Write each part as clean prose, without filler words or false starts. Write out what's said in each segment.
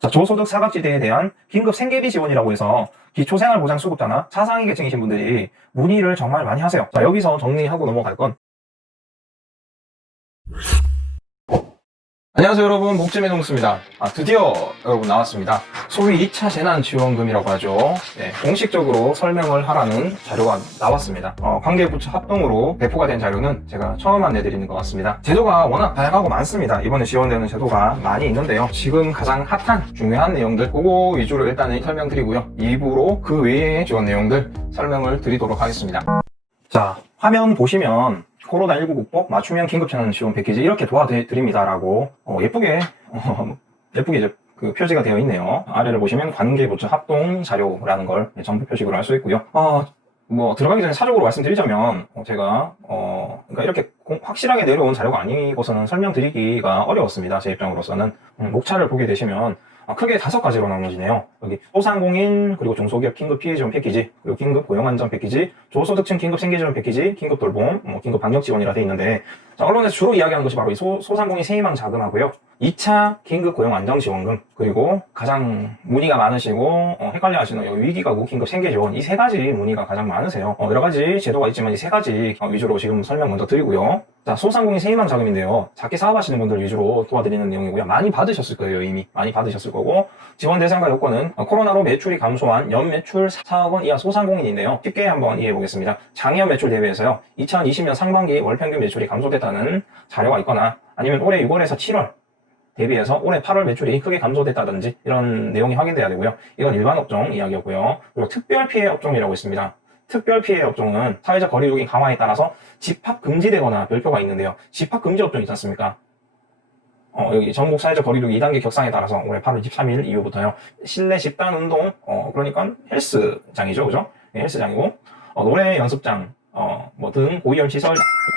자, 저소득 사각지대에 대한 긴급 생계비 지원이라고 해서 기초생활보장수급자나 차상위 계층이신 분들이 문의를 정말 많이 하세요. 자, 여기서 정리하고 넘어갈 건 안녕하세요 여러분, 목재매동수입니다. 드디어 여러분 나왔습니다. 소위 2차 재난지원금이라고 하죠. 네, 공식적으로 설명을 하라는 자료가 나왔습니다. 관계부처 합동으로 배포가 된 자료는 제가 처음 안내드리는 것 같습니다. 제도가 워낙 다양하고 많습니다. 이번에 지원되는 제도가 많이 있는데요. 지금 가장 핫한 중요한 내용들 그거 위주로 일단은 설명드리고요. 2부로 그 외의 지원 내용들 설명을 드리도록 하겠습니다. 자, 화면 보시면 코로나19 극복 맞춤형 긴급재난 지원 패키지 이렇게 도와드립니다라고 예쁘게 이제 그 표지가 되어 있네요. 아래를 보시면 관계부처 합동 자료라는 걸 정부 표식으로 할 수 있고요. 뭐 들어가기 전에 사적으로 말씀드리자면 제가 그러니까 이렇게 확실하게 내려온 자료가 아니고서는 설명드리기가 어려웠습니다. 제 입장으로서는 목차를 보게 되시면 크게 5가지로 나눠지네요. 여기 소상공인, 그리고 중소기업 긴급 피해 지원 패키지, 그리고 긴급 고용 안정 패키지, 저소득층 긴급 생계 지원 패키지, 긴급 돌봄, 긴급 방역 지원이라 되어 있는데, 자, 언론에서 주로 이야기하는 것이 바로 이 소상공인 세희망 자금하고요. 2차 긴급 고용 안정 지원금, 그리고 가장 문의가 많으시고 헷갈려 하시는 위기가구 긴급 생계 지원, 이 3가지 문의가 가장 많으세요. 여러 가지 제도가 있지만 이 3가지 위주로 지금 설명 먼저 드리고요. 자, 소상공인 세희망 자금인데요. 작게 사업하시는 분들 위주로 도와드리는 내용이고요. 많이 받으셨을 거예요. 이미 많이 받으셨을 거고, 지원 대상과 요건은 코로나로 매출이 감소한 연매출 4억 원 이하 소상공인인데요. 쉽게 한번 이해해 보겠습니다. 작년 매출 대비해서요, 2020년 상반기 월 평균 매출이 감소됐다는 자료가 있거나, 아니면 올해 6월에서 7월 대비해서 올해 8월 매출이 크게 감소됐다든지 이런 내용이 확인돼야 되고요. 이건 일반 업종 이야기였고요. 그리고 특별 피해 업종이라고 있습니다. 특별 피해 업종은 사회적 거리두기 강화에 따라서 집합 금지되거나 별표가 있는데요. 집합 금지 업종 있지 않습니까? 여기 전국 사회적 거리두기 2단계 격상에 따라서 올해 8월 23일 이후부터요. 실내 집단 운동, 그러니까 헬스장이죠, 그죠? 네, 헬스장이고, 노래 연습장, 등 고위험 시설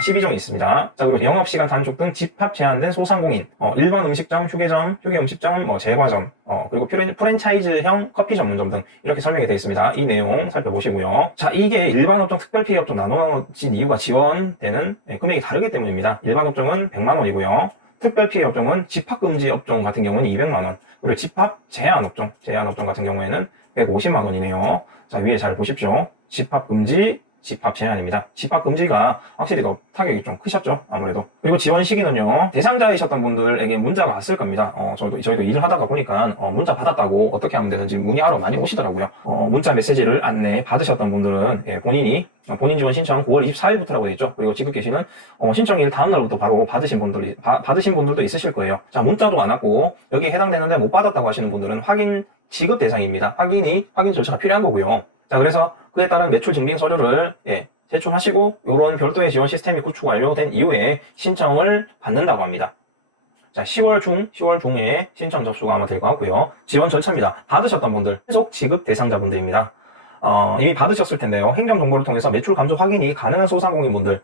12종이 있습니다. 자, 그리고 영업시간 단축 등 집합 제한된 소상공인, 일반 음식점, 휴게점, 휴게음식점, 제과점, 그리고 프랜차이즈형 커피 전문점 등 이렇게 설명이 되어 있습니다. 이 내용 살펴보시고요. 자, 이게 일반 업종, 특별 피해 업종 나눠진 이유가 지원되는 금액이 다르기 때문입니다. 일반 업종은 100만 원이고요. 특별 피해 업종은 집합 금지 업종 같은 경우는 200만 원, 그리고 집합 제한 업종 같은 경우에는 150만 원이네요. 자, 위에 잘 보십시오. 집합 금지, 집합 제한입니다. 집합 금지가 확실히 더 타격이 좀 크셨죠, 아무래도. 그리고 지원 시기는요, 대상자이셨던 분들에게 문자가 왔을 겁니다. 저희도 일을 하다가 보니까 문자 받았다고 어떻게 하면 되는지 문의하러 많이 오시더라고요. 문자 메시지를 안내 받으셨던 분들은 본인이 본인 지원 신청 9월 24일부터라고 되어 있죠. 그리고 지금 계시는 신청일 다음 날부터 바로 받으신 분들도 있으실 거예요. 자, 문자도 안 왔고 여기에 해당되는데 못 받았다고 하시는 분들은 확인 지급 대상입니다. 확인 절차가 필요한 거고요. 자, 그래서 그에 따른 매출 증빙 서류를 제출하시고 이런 별도의 지원 시스템이 구축 완료된 이후에 신청을 받는다고 합니다. 자, 10월 중에 신청 접수가 아마 될 것 같고요. 지원 절차입니다. 받으셨던 분들, 계속 지급 대상자분들입니다. 이미 받으셨을 텐데요. 행정정보를 통해서 매출 감소 확인이 가능한 소상공인분들,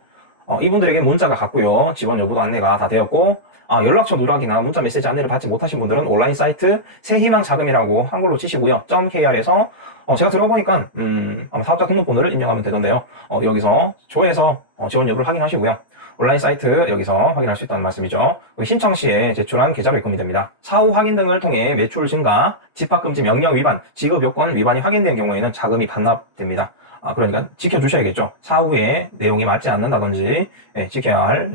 이분들에게 문자가 갔고요. 지원 여부도 안내가 다 되었고, 연락처 누락이나 문자 메시지 안내를 받지 못하신 분들은 온라인 사이트 새희망 자금이라고 한글로 치시고요. .kr에서 제가 들어보니까 아마 사업자 등록번호를 입력하면 되던데요. 여기서 조회해서 지원 여부를 확인하시고요. 온라인 사이트 여기서 확인할 수 있다는 말씀이죠. 신청 시에 제출한 계좌로 입금이 됩니다. 사후 확인 등을 통해 매출 증가, 집합금지 명령 위반, 지급 요건 위반이 확인된 경우에는 자금이 반납됩니다. 그러니까 지켜주셔야겠죠. 사후에 내용이 맞지 않는다든지 지켜야 할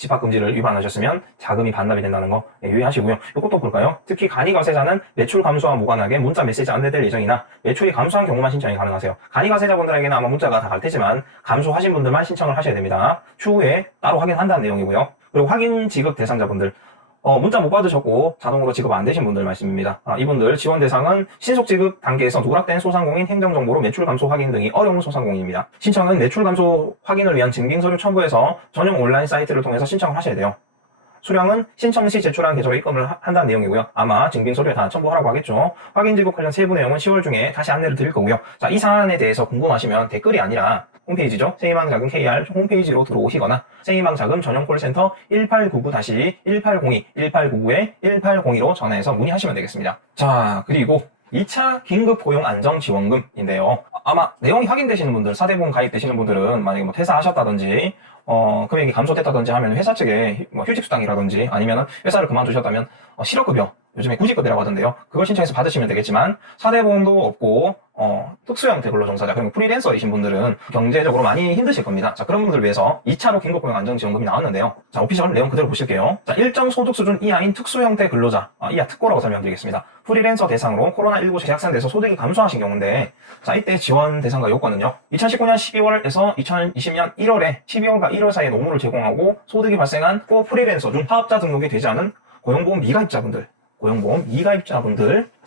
집합금지를 위반하셨으면 자금이 반납이 된다는 거 유의하시고요. 이것도 볼까요? 특히 간이가세자는 매출 감소와 무관하게 문자 메시지 안내될 예정이나 매출이 감소한 경우만 신청이 가능하세요. 간이가세자분들에게는 아마 문자가 다 갈 테지만 감소하신 분들만 신청을 하셔야 됩니다. 추후에 따로 확인한다는 내용이고요. 그리고 확인 지급 대상자분들, 문자 못 받으셨고 자동으로 지급 안 되신 분들 말씀입니다. 이분들 지원 대상은 신속 지급 단계에서 누락된 소상공인 행정정보로 매출 감소 확인 등이 어려운 소상공인입니다. 신청은 매출 감소 확인을 위한 증빙서류 첨부해서 전용 온라인 사이트를 통해서 신청을 하셔야 돼요. 수령은 신청 시 제출한 계좌로 입금을 한다는 내용이고요. 아마 증빙서류에 다 첨부하라고 하겠죠. 확인 지급 관련 세부 내용은 10월 중에 다시 안내를 드릴 거고요. 자, 이 사안에 대해서 궁금하시면 댓글이 아니라 홈페이지죠. 새희망자금 KR 홈페이지로 들어오시거나 새희망자금 전용 콜센터 1899-1802, 1899-1802로 전화해서 문의하시면 되겠습니다. 자, 그리고 2차 긴급 고용 안정 지원금인데요. 아마 내용이 확인되시는 분들, 4대보험 가입되시는 분들은 만약에 퇴사하셨다든지 금액이 감소됐다든지 하면 회사 측에 뭐 휴직 수당이라든지 아니면 회사를 그만두셨다면 실업급여, 요즘에 구직급여라고 하던데요. 그걸 신청해서 받으시면 되겠지만 4대 보험도 없고 특수형태 근로종사자 그리고 프리랜서이신 분들은 경제적으로 많이 힘드실 겁니다. 자, 그런 분들을 위해서 2차로 긴급고용 안정지원금이 나왔는데요. 자, 오피셜 내용 그대로 보실게요. 자, 일정 소득 수준 이하인 특수형태 근로자, 이하 특고라고 설명드리겠습니다. 프리랜서 대상으로 코로나19 재확산돼서 소득이 감소하신 경우인데, 자, 이때 지원 대상과 요건은요. 2019년 12월에서 2020년 1월에 12월과 1월 사이에 노무를 제공하고 소득이 발생한 프리랜서 중 사업자 등록이 되지 않은 고용보험 미가입자분들,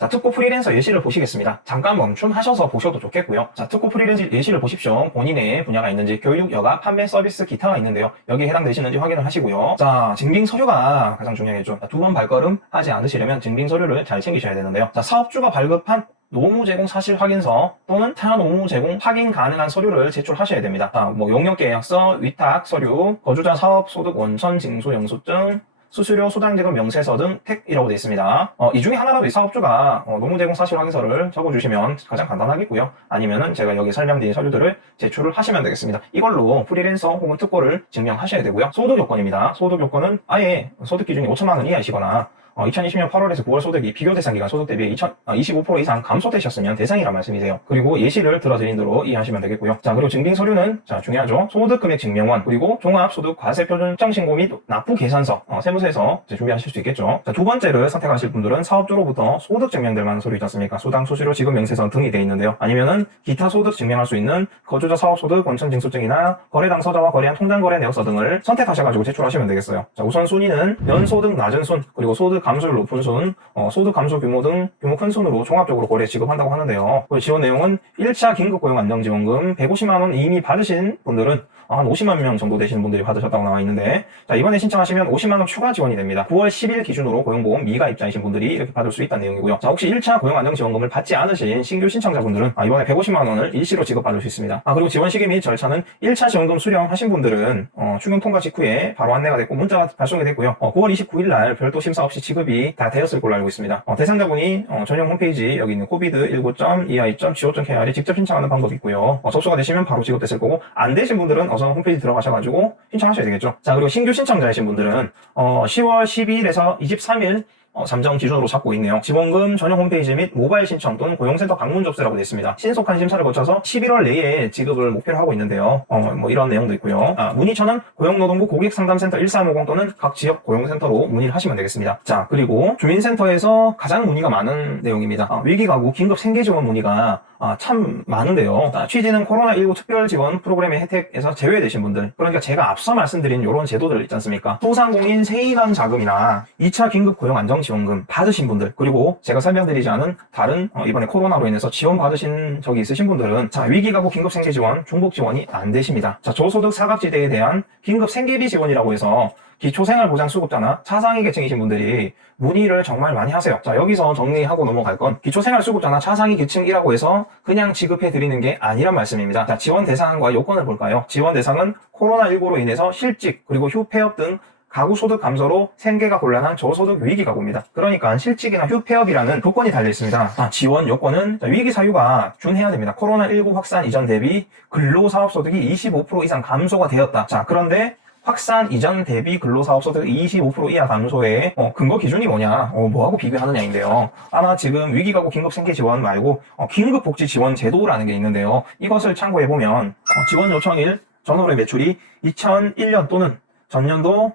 자, 특고 프리랜서 예시를 보시겠습니다. 잠깐 멈춤하셔서 보셔도 좋겠고요. 자, 특고 프리랜서 예시를 보십시오. 본인의 분야가 있는지 교육, 여가, 판매, 서비스, 기타가 있는데요. 여기에 해당되시는지 확인을 하시고요. 자, 증빙 서류가 가장 중요하겠죠. 두 번 발걸음 하지 않으시려면 증빙 서류를 잘 챙기셔야 되는데요. 자, 사업주가 발급한 노무 제공 사실 확인서 또는 타 노무 제공 확인 가능한 서류를 제출하셔야 됩니다. 자, 뭐 용역 계약서, 위탁 서류, 거주자 사업 소득 원천 징수 영수증, 수수료, 수당제금, 명세서 등 택이라고 되어 있습니다. 이 중에 하나라도 이 사업주가 노무 제공 사실 확인서를 적어주시면 가장 간단하겠고요. 아니면은 제가 여기 설명드린 서류들을 제출을 하시면 되겠습니다. 이걸로 프리랜서 혹은 특고를 증명하셔야 되고요. 소득 요건입니다. 소득 요건은 아예 소득 기준이 5천만 원 이하이시거나 2020년 8월에서 9월 소득이 비교 대상 기간 소득 대비 25% 이상 감소되셨으면 대상이란 말씀이세요. 그리고 예시를 들어드린 대로 이해하시면 되겠고요. 자, 그리고 증빙 서류는 자, 중요하죠. 소득 금액 증명원, 그리고 종합소득 과세 표준 신고 및 납부 계산서, 세무서에서 준비하실 수 있겠죠. 자, 두 번째를 선택하실 분들은 사업주로부터 소득 증명될 만한 서류 있지 않습니까? 수당, 수수료, 지급 명세서 등이 되어 있는데요. 아니면은 기타 소득 증명할 수 있는 거주자 사업소득 원천 징수증이나 거래당 서자와 거래한 통장 거래 내역서 등을 선택하셔가지고 제출하시면 되겠어요. 자, 우선 순위는 연소득 낮은 순, 그리고 소득 감소율 높은 순, 소득 감소 규모 등 규모 큰 순으로 종합적으로 거래 지급한다고 하는데요. 지원 내용은 1차 긴급고용 안정지원금 150만 원 이미 받으신 분들은 한 50만 명 정도 되시는 분들이 받으셨다고 나와 있는데, 자, 이번에 신청하시면 50만 원 추가 지원이 됩니다. 9월 10일 기준으로 고용보험 미가입자이신 분들이 이렇게 받을 수 있다는 내용이고요. 자, 혹시 1차 고용 안정지원금을 받지 않으신 신규 신청자분들은 이번에 150만 원을 일시로 지급받을 수 있습니다. 그리고 지원 시기 및 절차는 1차 지원금 수령하신 분들은 추경 통과 직후에 바로 안내가 됐고 문자가 발송이 됐고요. 9월 29일 날 별도 심사 없이 지급이 다 되었을 걸로 알고 있습니다. 대상자분이 전용 홈페이지 여기 있는 covid19.ei.go.kr에 직접 신청하는 방법이 있고요. 접수가 되시면 바로 지급됐을 거고, 안 되신 분들은 어서 홈페이지 들어가셔가지고 신청하셔야 되겠죠. 자, 그리고 신규 신청자이신 분들은 10월 12일에서 23일 잠정 기준으로 잡고 있네요. 지원금 전용 홈페이지 및 모바일 신청 또는 고용센터 방문 접수라고 되어 있습니다. 신속한 심사를 거쳐서 11월 내에 지급을 목표로 하고 있는데요. 뭐 이런 내용도 있고요. 문의 전은 고용노동부 고객상담센터 1350 또는 각 지역 고용센터로 문의를 하시면 되겠습니다. 자, 그리고 주민센터에서 가장 문의가 많은 내용입니다. 위기가구 긴급 생계지원 문의가 참 많은데요. 취지는 코로나19 특별지원 프로그램의 혜택에서 제외되신 분들, 그러니까 제가 앞서 말씀드린 이런 제도들 있지 않습니까? 소상공인 세인왕 자금이나 2차 긴급 고용 안정지원금 받으신 분들, 그리고 제가 설명드리지 않은 다른 이번에 코로나로 인해서 지원 받으신 적이 있으신 분들은 자, 위기가구 긴급 생계지원 중복 지원이 안 되십니다. 자, 저소득 사각지대에 대한 긴급 생계비 지원이라고 해서 기초생활보장수급자나 차상위 계층이신 분들이 문의를 정말 많이 하세요. 자, 여기서 정리하고 넘어갈 건 기초생활수급자나 차상위 계층이라고 해서 그냥 지급해 드리는 게 아니란 말씀입니다. 자, 지원 대상과 요건을 볼까요? 지원 대상은 코로나19로 인해서 실직 그리고 휴폐업 등 가구 소득 감소로 생계가 곤란한 저소득 위기 가구입니다. 그러니까 실직이나 휴폐업이라는 조건이 달려 있습니다. 지원 요건은 위기 사유가 준해야 됩니다. 코로나19 확산 이전 대비 근로사업소득이 25% 이상 감소가 되었다. 자, 그런데 확산 이전 대비 근로사업소득 25% 이하 감소의 근거 기준이 뭐냐, 뭐하고 비교하느냐인데요. 아마 지금 위기가구 긴급생계지원 말고 긴급복지지원제도라는 게 있는데요. 이것을 참고해보면 지원 요청일 전월의 매출이 2001년 또는 전년도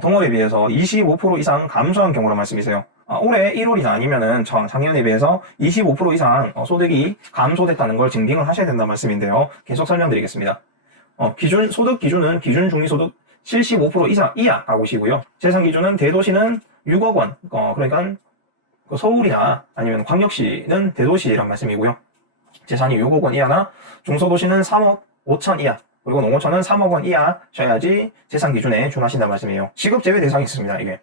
동월에 비해서 25% 이상 감소한 경우란 말씀이세요. 올해 1월이나 아니면은 작년에 비해서 25% 이상 소득이 감소됐다는 걸 증빙을 하셔야 된다는 말씀인데요. 계속 설명드리겠습니다. 소득 기준은 기준 중위소득 75% 이상 이하 가구시고요. 재산 기준은 대도시는 6억 원, 그러니까 서울이나 아니면 광역시는 대도시란 말씀이고요. 재산이 6억 원 이하나 중소도시는 3억 5천 이하, 그리고 농어촌은 3억 원 이하셔야지 재산 기준에 준하신다는 말씀이에요. 지급 제외 대상이 있습니다. 이게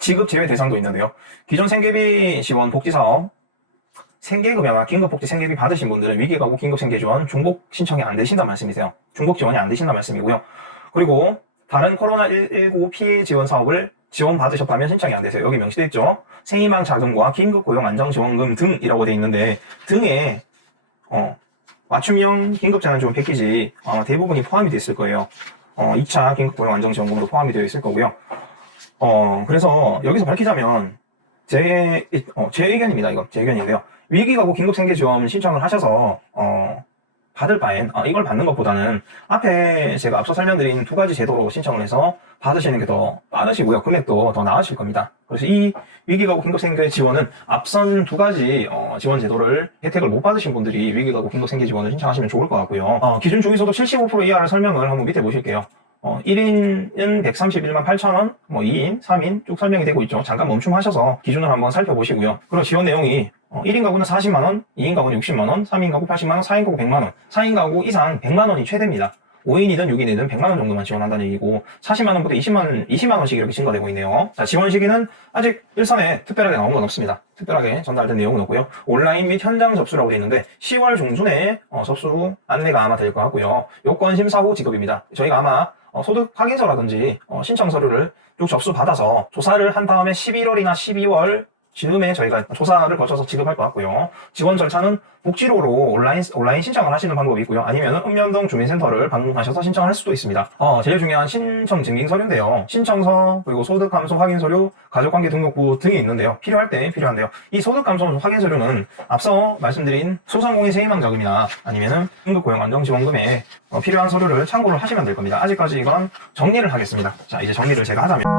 지급 제외 대상도 있는데요. 기존 생계비 지원 복지사업 생계급여나 긴급복지 생계비 받으신 분들은 위기가구 긴급생계지원 중복 신청이 안 되신다는 말씀이세요. 중복 지원이 안 되신다는 말씀이고요. 그리고 다른 코로나19 피해 지원 사업을 지원 받으셨다면 신청이 안 되세요. 여기 명시되어 있죠. 생희망 자금과 긴급고용 안정지원금 등이라고 되어 있는데, 등에 맞춤형 긴급재난지원 패키지 대부분이 포함이 됐을 거예요. 2차 긴급고용 안정지원금으로 포함이 되어 있을 거고요. 그래서 여기서 밝히자면 제 의견입니다. 이거 제 의견인데요. 위기가구 긴급생계지원 신청을 하셔서 받을 바엔 이걸 받는 것보다는 앞에 제가 앞서 설명드린 두 가지 제도로 신청을 해서 받으시는 게 더 많으시고요. 금액도 더 나으실 겁니다. 그래서 이 위기가구 긴급생계 지원은 앞선 두 가지 지원 제도를 혜택을 못 받으신 분들이 위기가구 긴급생계 지원을 신청하시면 좋을 것 같고요. 기준 중위소득 75% 이하를 설명을 한번 밑에 보실게요. 1인은 131만 8천원, 2인, 3인 쭉 설명이 되고 있죠. 잠깐 멈춤하셔서 기준을 한번 살펴보시고요. 그리고 지원 내용이 1인 가구는 40만원, 2인 가구는 60만원, 3인 가구 80만원, 4인 가구 100만원, 4인 가구 이상 100만원이 최대입니다. 5인이든 6인이든 100만원 정도만 지원한다는 얘기고 40만원부터 20만원씩 이렇게 증가되고 있네요. 자, 지원 시기는 아직 일선에 특별하게 나온 건 없습니다. 특별하게 전달된 내용은 없고요. 온라인 및 현장 접수라고 되어 있는데 10월 중순에 접수 안내가 아마 될 것 같고요. 요건 심사 후 지급입니다. 저희가 아마 소득 확인서라든지 신청 서류를 쭉 접수받아서 조사를 한 다음에 11월이나 12월 즈음에 저희가 조사를 거쳐서 지급할 것 같고요. 지원 절차는 복지로로 온라인 신청을 하시는 방법이 있고요. 아니면 읍면동 주민센터를 방문하셔서 신청을 할 수도 있습니다. 제일 중요한 신청 증빙 서류인데요. 신청서, 그리고 소득감소 확인 서류, 가족관계 등록부 등이 있는데요. 필요할 때 필요한데요. 이 소득감소 확인 서류는 앞서 말씀드린 소상공인 세희망 자금이나 아니면은 긴급고용 안정지원금에 필요한 서류를 참고를 하시면 될 겁니다. 아직까지 이건 정리를 하겠습니다. 자, 이제 정리를 제가 하자면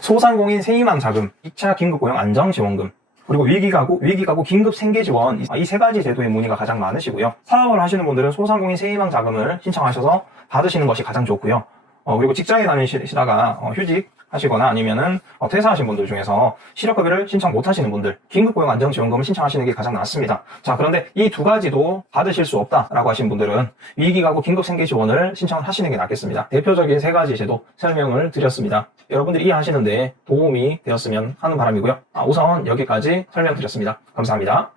소상공인 세희망 자금, 2차 긴급고용 안정지원금, 그리고 위기가구 긴급생계지원, 이 세 가지 제도의 문의가 가장 많으시고요. 사업을 하시는 분들은 소상공인 세희망 자금을 신청하셔서 받으시는 것이 가장 좋고요. 그리고 직장에 다니시다가 휴직 하시거나 아니면은 퇴사하신 분들 중에서 실업급여를 신청 못 하시는 분들, 긴급고용 안정지원금을 신청하시는 게 가장 낫습니다. 자, 그런데 이 두 가지도 받으실 수 없다라고 하신 분들은 위기가구 긴급생계지원을 신청을 하시는 게 낫겠습니다. 대표적인 세 가지 제도 설명을 드렸습니다. 여러분들이 이해하시는데 도움이 되었으면 하는 바람이고요. 우선 여기까지 설명드렸습니다. 감사합니다.